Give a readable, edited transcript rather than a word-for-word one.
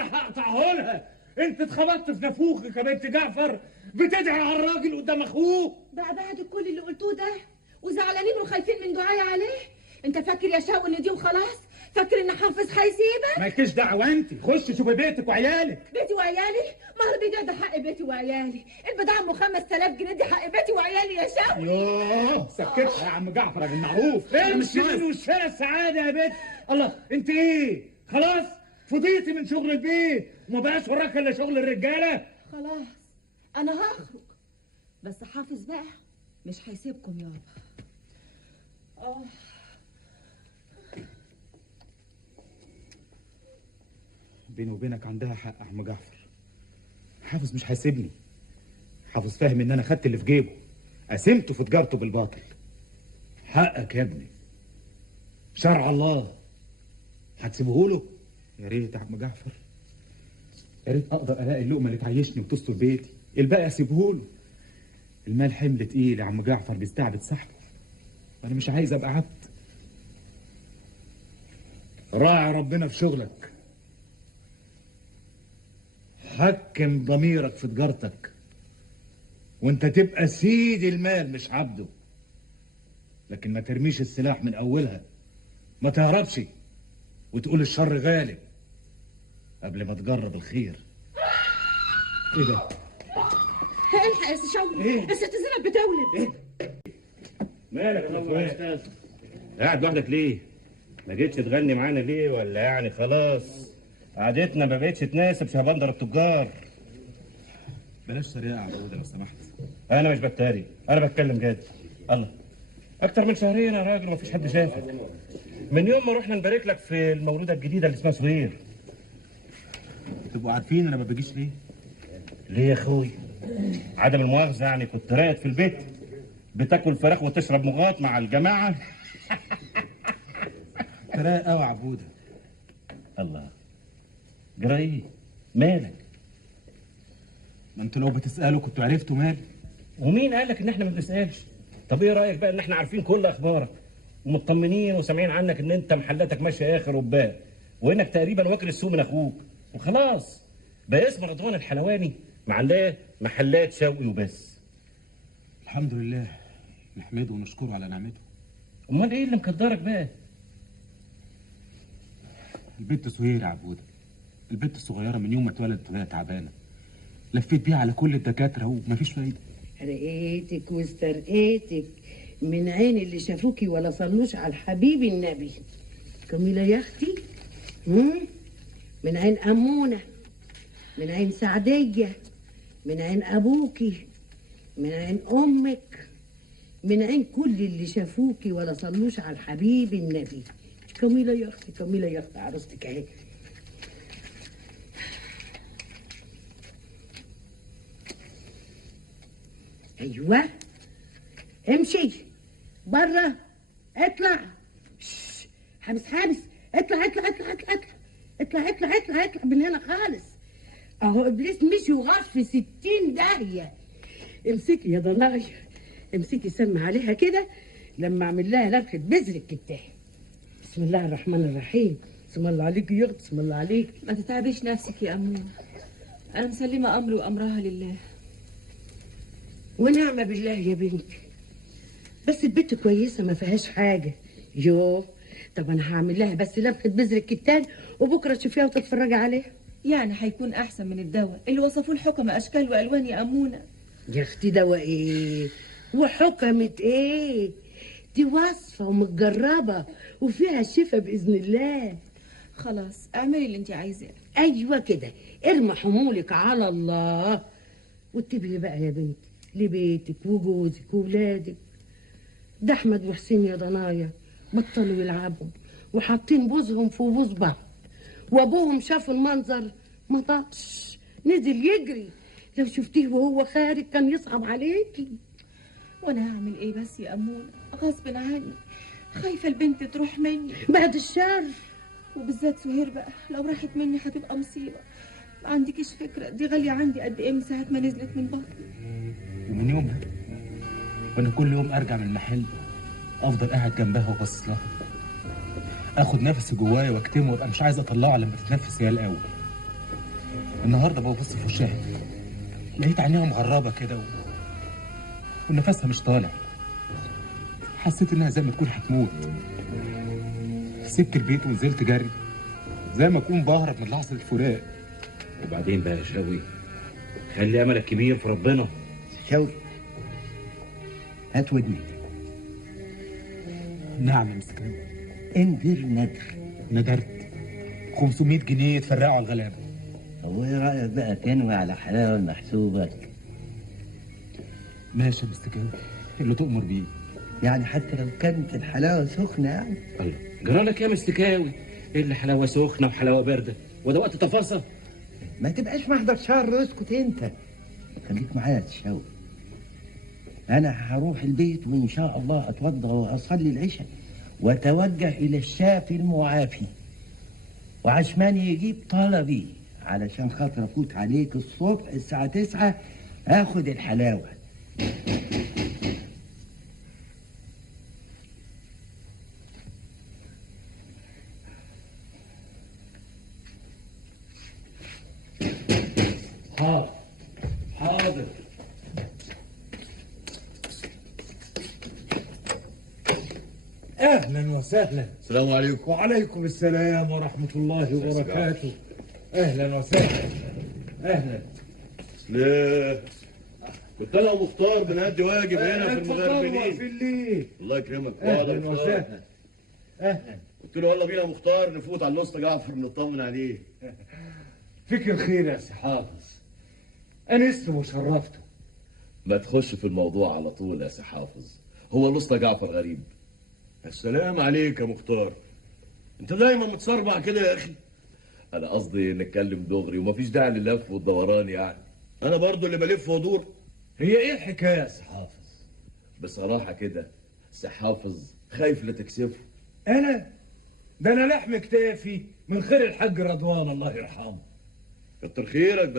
اللي هقطعه لها. انت اتخبطت في نافوخك يا بنت جعفر، بتدعي على الراجل قدام اخوه. بعد كل اللي قلتوه ده وزعلانين وخايفين من دعايا عليه، انت فاكر يا شاو ان دي وخلاص؟ فاكر ان حافظ هيسيبك؟ مالكيش دعوه انت، خش شوفي بيتك وعيالك. بيتي وعيالي؟ مهر البضاعة ده حق بيتي وعيالي، البضاعة ام 5000 جنيه دي حق بيتي وعيالي يا شاو. يوه سكتها يا عم جعفر بالمعروف. امشي من وشها السعاده يا بنت. الله انت ايه؟ خلاص فضيتي من شغل البيت وما بقاش وراك الا شغل الرجاله؟ خلاص انا هخرج، بس حافظ بقى مش هيسيبكم يابا. بيني وبينك عندها حق يا عم جعفر، حافظ مش هيسيبني. حافظ فاهم ان انا خدت اللي في جيبه قسمته في تجارته بالباطل. حقك يا ابني، شرع الله هتسيبه له؟ يا ريت يا عم جعفر، يا ريت اقدر الاقي اللقمه اللي تعيشني وتستر بيتي، الباقي اسيبه له. المال حمل تقيل يا عم جعفر بيستعبد صاحبه، وانا مش عايز ابقى عبد. راعي ربنا في شغلك، حكم ضميرك في تجارتك، وانت تبقى سيد المال مش عبده. لكن ما ترميش السلاح من اولها، ما تهربش وتقول الشر غالب قبل ما تجرب الخير. ايه ده؟ الحق يا سي شوقي، ايه؟ الست زينب بتولد. ايه؟ مالك يا استاذ؟ قاعد لوحدك ليه؟ ما جيتش تغني معانا ليه؟ ولا يعني خلاص قعدتنا ما بقتش تناسب شهبندر التجار؟ بلاش سريعة يا عبود لو سمحت. انا مش بتاري، انا بتكلم جد. الله، اكتر من شهرين يا راجل ومفيش حد شافك من يوم ما رحنا نبارك لك في المولوده الجديده اللي اسمها سوير. تبقوا عارفين انا ما باجيش ليه؟ ليه يا اخوي؟ عدم المؤاخذه يعني كنت راقد في البيت بتاكل فراخ وتشرب مغات مع الجماعه؟ تراقى قوي يا عبوده. الله، جرى ايه؟ مالك؟ ما انتوا لو بتسالوا كنتوا عرفتوا مالي. ومين قالك ان احنا ما بنسالش؟ طب ايه رايك بقى ان احنا عارفين كل اخبارك ومطمنين وسامعين عنك ان انت محلاتك ماشيه اخر وبال، وانك تقريبا واكل السوق من اخوك، وخلاص بقى اسم رضوان الحلواني معلاه محلات شوقي وبس. الحمد لله، نحمده ونشكره على نعمته. امال ايه اللي مقدرك بقى؟ البنت سهير يا عبوده، البنت الصغيره من يوم ما اتولدت وهي تعبانه، لفيت بيها على كل الدكاتره ومفيش فايده. رقيتك واسترقيتك من عين اللي شافوكي ولا صلوش على الحبيب النبي. جميله يا اختي. من عين امونه، من عين سعديه، من عين ابوكي، من عين امك، من عين كل اللي شافوكي ولا صلوش على الحبيب النبي. جميله يا اختي، جميله يا اختي، عروستك اهي. ايوه، امشي بره، اطلع. حابس، اطلع اطلع اطلع اطلع اطلع اطلع اطلع اطلع من هنا خالص. اهو ابليس مشي وغاص في 60 داهيه. امسكي يا ضنايا، امسكي سمي عليها كده لما اعمل لها لبخه بذر الكتاب. بسم الله الرحمن الرحيم. بسم الله عليك يا اختي، بسم الله عليك. ما تتعبيش نفسك يا أمور، أنا مسلمة أمري وأمرها لله. ونعمة بالله يا بنتي، بس البنت كويسة ما فيهاش حاجة. طب أنا هعمل لها بس لفة بذر الكتان وبكرة تشوفيها وتتفرجي عليها. يعني هيكون أحسن من الدواء اللي وصفوه الحكمة أشكال وألوان يا أمونة. يا أختي دواء إيه وحكمة إيه؟ دي وصفة ومتجربة وفيها الشفاء بإذن الله. خلاص اعملي اللي انت عايزاه. أيوة كده، ارمي حمولك على الله واتبهي بقى يا بنتي لبيتك وجوزك وولادك. ده احمد وحسين يا ضنايا بطلوا يلعبوا وحاطين بوزهم في بوز بعض، وابوهم شافوا المنظر ما طقش، نزل يجري. لو شفتيه وهو خارج كان يصعب عليكي. وانا هعمل ايه بس يا امونه؟ غصب عني، خايفه البنت تروح مني بعد الشر، وبالذات سهير بقى لو راحت مني هتبقى مصيبه. ما عندكيش فكره دي غاليه عندي قد ايه من ساعه ما نزلت من بطني. ومن يومها وانا كل يوم ارجع من المحل افضل قاعد جنبها وبص لها، اخد نفسي جوايا واكتمه وابقى مش عايز اطلعه لما تتنفس هي الاول. النهارده ببص في وشها لقيت عينيها مغربه كده ونفسها مش طالع. حسيت انها زي ما تكون هتموت. سبت البيت ونزلت جري زي ما اكون بهرب من لحظه الفراق. وبعدين بقى يا شوقي، خلي املك كبير في ربنا. شوقي، هات ودني. نعم يا مسكين. انذر ندر. ندرت 500 جنيه يتفرقوا على الغلابه. هو ايه رايك بقى تنوي على حلاوه محسوبك؟ ماشي يا مستكاوي، اللي تؤمر بيه. يعني حتى لو كانت الحلاوه سخنه يعني. الله، جرالك يا مستكاوي؟ ايه اللي حلاوه سخنه وحلاوه بارده؟ وده وقت تفاصيل؟ ما تبقاش محضر شر، اسكت انت. خليك معايا يا شوقي. انا هروح البيت وان شاء الله اتوضا واصلي العشاء واتوجه الى الشافي المعافي، وعشمان يجيب طلبي علشان خاطر افوت عليك الصبح الساعه 9 اخد الحلاوه. حاضر حاضر. اهلا وسهلا. السلام عليكم. وعليكم السلام ورحمه الله وبركاته. اهلا وسهلا. اهلا. لا كنت انا ومختار بنأدي واجب هنا في المغربلين. في الليل. الله يكرمك. اهلا وسهلا. اهلا. قلت له يلا بينا مختار نفوت على الاسطى جعفر نطمن عليه. فيك الخير يا سي حافظ، انست وشرفته. ما تخش في الموضوع على طول يا سي حافظ، هو الاسطى جعفر غريب. السلام عليك يا مختار، انت دايما متصربع كده يا اخي. انا قصدي نتكلم دغري ومفيش داعي لللف والدوران يعني. انا برضو اللي بلف وادور. هي ايه الحكايه يا سي حافظ؟ بصراحه كده سي حافظ خايف لا تكسفه. انا ده انا لحم كتافي من خير الحاج رضوان الله يرحمه. كتر خيرك بس